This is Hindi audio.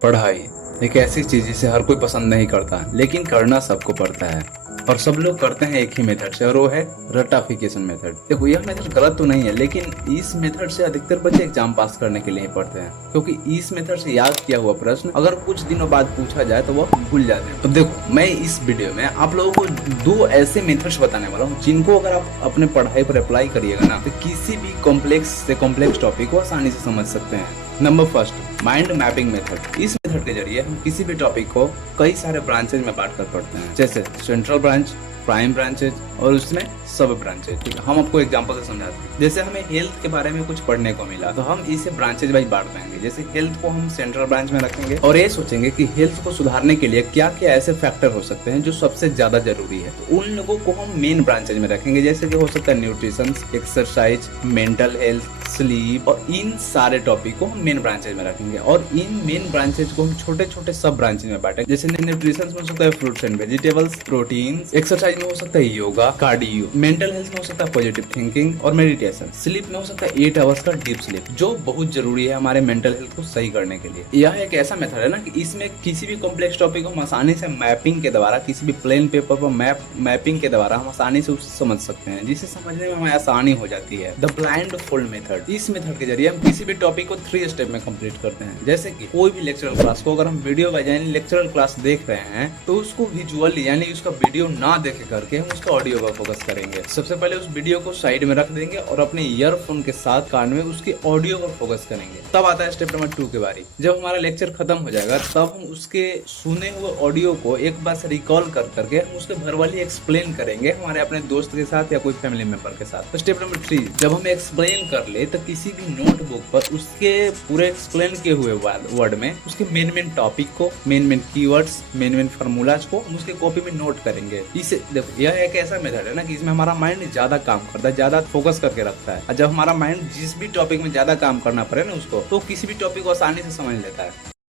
पढ़ाई एक ऐसी चीज जिसे हर कोई पसंद नहीं करता, लेकिन करना सबको पड़ता है। और सब लोग करते हैं एक ही मेथड से, और वो है रटाफिकेशन मेथड। देखो, यह मेथड गलत तो नहीं है, लेकिन इस मेथड से अधिकतर बच्चे एग्जाम पास करने के लिए ही पढ़ते हैं, क्योंकि इस मेथड से याद किया हुआ प्रश्न अगर कुछ दिनों बाद पूछा जाए तो वह भूल जाते हैं। तो देखो, मैं इस वीडियो में आप लोगों को दो ऐसे मेथड्स बताने वाला हूँ जिनको अगर आप अपने पढ़ाई पर अप्लाई करिएगा ना, तो किसी भी कॉम्प्लेक्स से कॉम्प्लेक्स टॉपिक को आसानी से समझ सकते हैं। Number first, mind mapping method. इस मेथड के जरिए हम किसी भी टॉपिक को कई सारे ब्रांचेज में बांट कर पढ़ते हैं, जैसे सेंट्रल ब्रांच, प्राइम ब्रांचेज और उसमें सब ब्रांचेज। ठीक है, हम आपको एग्जांपल से समझाते हैं। जैसे हमें हेल्थ के बारे में कुछ पढ़ने को मिला, तो हम इसे ब्रांचेज वाइज बांट देंगे। जैसे हेल्थ को हम सेंट्रल ब्रांच में रखेंगे और ये सोचेंगे कि हेल्थ को सुधारने के लिए क्या क्या ऐसे फैक्टर हो सकते हैं जो सबसे ज्यादा जरूरी है, तो उन लोगों को हम मेन ब्रांचेज में रखेंगे। जैसे कि हो सकता है nutrition, exercise, mental health, sleep, और इन सारे टॉपिक को हम मेन ब्रांचेज में रखेंगे। और इन मेन ब्रांचेज को हम छोटे छोटे सब ब्रांचेज में बांटेंगे। जैसे न्यूट्रिशन में हो सकता है fruits and vegetables, protein, exercise में हो सकता है योगा, कार्डियो, मेंटल हेल्थ में हो सकता है पॉजिटिव थिंकिंग और मेडिटेशन, स्लीप में हो सकता है 8 आवर्स का डीप स्लीप, जो बहुत जरूरी है हमारे मेंटल हेल्थ को सही करने के लिए। यह एक ऐसा मेथड है ना कि इसमें किसी भी कॉम्प्लेक्स टॉपिक को हम आसानी से मैपिंग के द्वारा, किसी भी प्लेन पेपर पर मैपिंग के द्वारा हम आसानी से उसे समझ सकते हैं, जिसे समझने में हमें आसानी हो जाती है। The blind fold method. इस मेथड के जरिए हम किसी भी टॉपिक को 3 स्टेप में कंप्लीट करते हैं। जैसे कि कोई भी लेक्चरल क्लास को अगर हम वीडियो वाइज यानी लेक्चरल क्लास देख रहे हैं, तो उसको विजुअली यानी उसका वीडियो ना देखे करके हम उसका ऑडियो पर फोकस करेंगे। सबसे पहले उस वीडियो को साइड में रख देंगे और अपने ईयरफोन के साथ कान में उसके ऑडियो पर फोकस करेंगे। तब आता है स्टेप नंबर 2 के बारी। जब हमारा लेक्चर खत्म हो जाएगा, तब हम उसके सुने हुए ऑडियो को एक बार से रिकॉल कर करके हम उसके घर वाली एक्सप्लेन करेंगे हमारे अपने दोस्त के साथ या कोई फैमिली मेंबर के साथ। तो स्टेप नंबर 3, जब हम एक्सप्लेन कर ले तो किसी भी नोटबुक पर उसके पूरे एक्सप्लेन किए हुए वर्ड में उसके मेन टॉपिक को, मेन कीवर्ड्स, मेन फार्मूलाज को हम उसके कॉपी में नोट करेंगे। इसे देखो, यह एक ऐसा मेथड है ना कि इसमें हमारा माइंड ज्यादा काम करता है, ज्यादा फोकस करके रखता है। और जब हमारा माइंड जिस भी टॉपिक में ज्यादा काम करना पड़े ना उसको, तो किसी भी टॉपिक को आसानी से समझ लेता है।